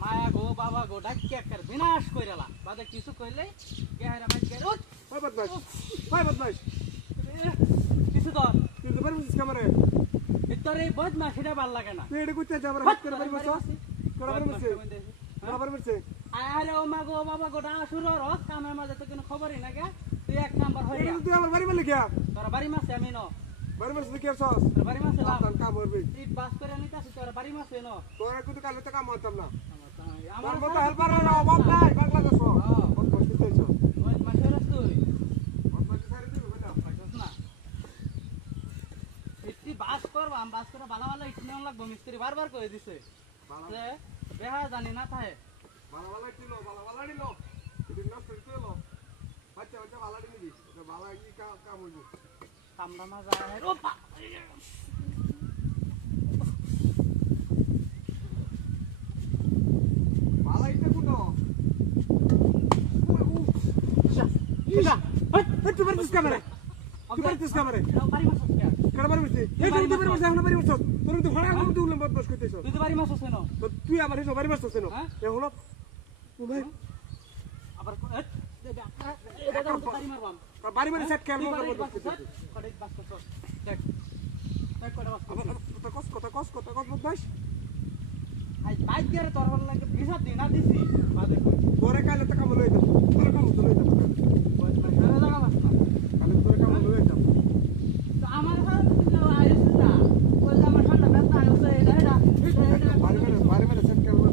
মায়া গো বাবা গো ডাকিয়া কর বিনাশ কইরালা বাদে কিছু কইলে গেহারা মাইজ গেল ওই বদমাশ কিছু তো তুই তো পারছিস ক্যামেরা তোর এই বদমাশ এটা ভাল লাগে না তুই এটা কইতে যা আমরা হাত করে পারছিস তোরা পারছিস আরে ও মা গো বাবা গো ডা শুরু রস কামের মাঝে তো কোনো খবরই না গে তুই এক নাম্বার হই এটা তুই আমার বাড়ি মারলি কি তোর বাড়ি মাসে আমি ন বাড়ি মারছিস কি করছস তোর বাড়ি মাসে লাভ কাম করবি তুই বাস করে নিতাছিস তোর বাড়ি মাসে ন তোরা কিন্তু কালে তো কাম হতাম না আমার মতো হেল্পার না অভাব নাই বাংলাদেশ বদমাশ দিতেছ ওই মাসের তুই বদমাশ সারি দিবি বুঝলা পাইছস না এটি বাস করব আম বাস করে ভালো ভালো ইটনে লাগবো মিস্ত্রি বারবার কই দিছে যে বেহা জানি না থাকে ভালো কিলো ভালো দিলো এদিন নষ্ট হইলো বাচ্চা ভালো দিবি ভালো কি কাম হইব কামড়া মা যায় ও পা ভালো ইতে কুটো তুই পারছিস ক্যামেরা বাড়ি মাস আছে কেন বাড়ি মারছিস এই তুই বাড়ি মারছিস এখন বাড়ি মারছিস তোর তো হড়া গম তুই বদমাশ কইতেছ তুই তো বাড়ি মাস আছে ন তো তুই আমার হিসো বাড়ি মারছিস না এ হলো ভাই আবার এটা বাড়ি মারবাম বাড়ি মারি সেট খেলবো কড়াই বাস কর দেখ দেখ কড়া বাস কথা কস বদমাশ আই বাইক দিয়ে তোর হল লাগে ভিসা দি না দিছি বাদে তোরে কালে তো কাম লই যাব তোরে কাম তো লই যাব বস না সারা জায়গা বাস না কালে তোরে কাম লই যাব তো আমার হাত তো আইস না ওই যে আমার ঠান্ডা ব্যথা আছে এটা বাড়ি মারি সেট খেলবো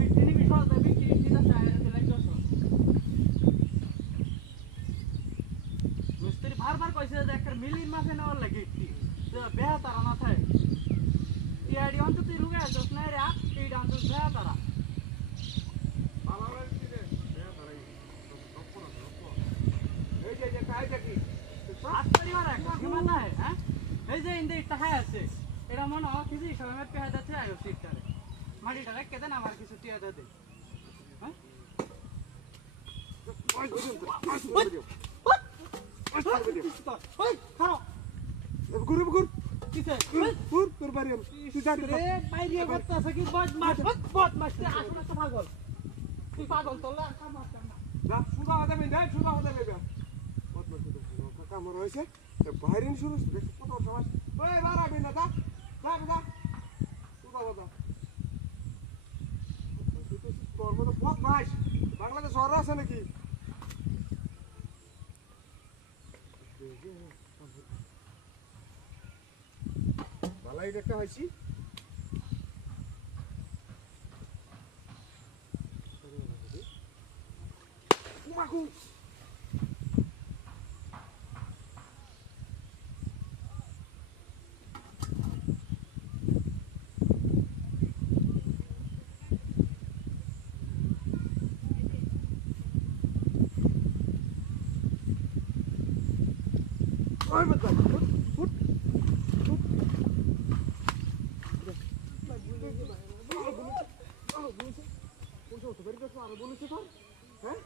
এই তিনি বিশাল দেবি কি সিধা চায় লাগছস মিস্ত্রি বারবার কইছে যে একটা মিলিন মাসে নেওয়ার লাগে তো বেহা তারা না থাকে ইয়াডি অন্ত তুই রুগে দোস নাই রে এই ডান তো বেহা তারা ভালো লাগছে রে বেয়া ধরাই এই যে কাইটা কি আস্তারি মারা কি মানা হ্যাঁ এই যে ইন্দে টাকা আছে এরা মনে হয় কিছু সময় পেহা যাচ্ছে আয়ো সিটটারে মাটিটা রেখে দেন আমার কিছু টিয়া দে হ্যাঁ ওই খাও গুরু কিসে তোর বাড়ি তুই যা রে বাইরে করতেছে কি বদমাশ আসলে তো পাগল তুই পাগল তোলা কাম আছে না যা সুদা হতে বেবে কাম রয়েছে বাইরে শুরু কত সময় ওই বাড়াবি না যা সুদা হতা তোর মতো বদমাশ বাংলাদেশ শহর আছে নাকি ভালাই দেখা হয়েছি ওই বাচ্চা ফুট হ্যাঁ?